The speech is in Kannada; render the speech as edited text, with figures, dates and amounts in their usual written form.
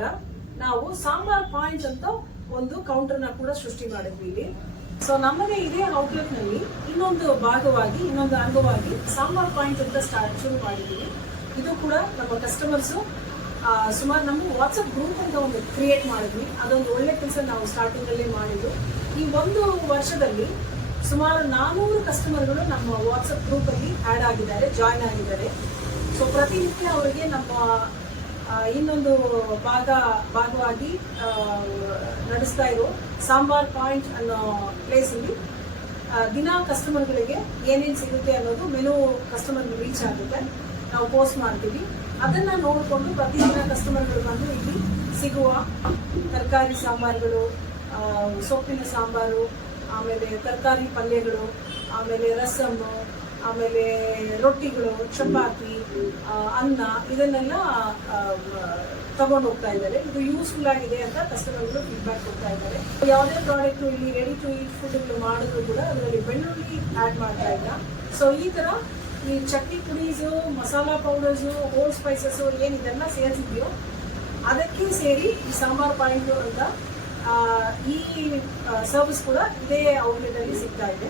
ನಾವು ಸಾಂಬಾರ್ ಪಾಯಿಂಟ್ ಅಂತ ಒಂದು ಕೌಂಟರ್ನ ಕೂಡ ಸೃಷ್ಟಿ ಮಾಡಿದ್ವಿ ಇಲ್ಲಿ. ಸೊ ನಮ್ಮನೆ ಇದೇ ಔಟ್ಲೆಟ್ ನಲ್ಲಿ ಇನ್ನೊಂದು ಭಾಗವಾಗಿ ಇನ್ನೊಂದು ಅಂಗವಾಗಿ ಸಾಂಬಾರ್ ಪಾಯಿಂಟ್ ಅಂತ ಶುರು ಮಾಡಿದ್ದೀವಿ. ಇದು ಕೂಡ ನಮ್ಮ ಕಸ್ಟಮರ್ಸ್ ಸುಮಾರು ನಮ್ಮ ವಾಟ್ಸಪ್ ಗ್ರೂಪ್ ಅಂತ ಒಂದು ಕ್ರಿಯೇಟ್ ಮಾಡಿದ್ವಿ. ಅದೊಂದು ಒಳ್ಳೆ ಕೆಲಸ ನಾವು ಸ್ಟಾರ್ಟಿಂಗ್ ಅಲ್ಲಿ ಮಾಡಿದ್ದು. ಈ ಒಂದು ವರ್ಷದಲ್ಲಿ ಸುಮಾರು 400 ಕಸ್ಟಮರ್ಗಳು ನಮ್ಮ ವಾಟ್ಸಪ್ ಗ್ರೂಪ್ ಅಲ್ಲಿ ಆಡ್ ಆಗಿದ್ದಾರೆ, ಜಾಯಿನ್ ಆಗಿದ್ದಾರೆ. ಸೊ ಪ್ರತಿನಿತ್ಯ ಅವರಿಗೆ ನಮ್ಮ ಇನ್ನೊಂದು ಭಾಗವಾಗಿ ನಡೆಸ್ತಾ ಇರೋ ಸಾಂಬಾರ್ ಪಾಯಿಂಟ್ ಅನ್ನೋ ಪ್ಲೇಸಲ್ಲಿ ದಿನ ಕಸ್ಟಮರ್ಗಳಿಗೆ ಏನೇನು ಸಿಗುತ್ತೆ ಅನ್ನೋದು ಮೆನು ಕಸ್ಟಮರ್ಗೆ ರೀಚ್ ಆಗುತ್ತೆ. ನಾವು ಪೋಸ್ಟ್ ಮಾಡ್ತೀವಿ. ಅದನ್ನ ನೋಡಿಕೊಂಡು ಪ್ರತಿದಿನ ಕಸ್ಟಮರ್ಗಳು ಬಂದು ಇಲ್ಲಿ ಸಿಗುವ ತರಕಾರಿ ಸಾಂಬಾರುಗಳು, ಸೊಪ್ಪಿನ ಸಾಂಬಾರು, ಆಮೇಲೆ ತರಕಾರಿ ಪಲ್ಯಗಳು, ಆಮೇಲೆ ರಸಮ್ಮು, ಆಮೇಲೆ ರೊಟ್ಟಿಗಳು, ಚಪಾತಿ, ಅನ್ನ ಇದನ್ನೆಲ್ಲ ತಗೊಂಡು ಹೋಗ್ತಾ ಇದ್ದಾರೆ. ಇದು ಯೂಸ್ಫುಲ್ ಆಗಿದೆ ಅಂತ ಕಸ್ಟಮರ್ಗಳು ಫೀಡ್ಬ್ಯಾಕ್ ಕೊಡ್ತಾ ಇದ್ದಾರೆ. ಯಾವುದೇ ಪ್ರಾಡಕ್ಟ್ ಇಲ್ಲಿ ರೆಡಿ ಟು ಈಟ್ ಫುಡ್ ಮಾಡಿದ್ರು ಕೂಡ ಅದರಲ್ಲಿ ಬೆಳ್ಳುಳ್ಳಿ ಆಡ್ ಮಾಡ್ತಾ ಇಲ್ಲ. ಸೊ ಈ ತರ ಈ ಚಟ್ನಿ ಪುಡೀಸು, ಮಸಾಲಾ ಪೌಡರ್ಸು, ಹೋಲ್ ಸ್ಪೈಸಸ್ ಏನಿದೆಲ್ಲ ಸೇರಿಸಿದೆಯೋ ಅದಕ್ಕೆ ಸೇರಿ ಈ ಸಾಂಬಾರ್ ಪಾಯಿಂಟ್ ಅಂತ ಈ ಸರ್ವಿಸ್ ಕೂಡ ಇದೇ ಔಟ್ಲೆಟ್ ಅಲ್ಲಿ ಸಿಗ್ತಾ ಇದೆ.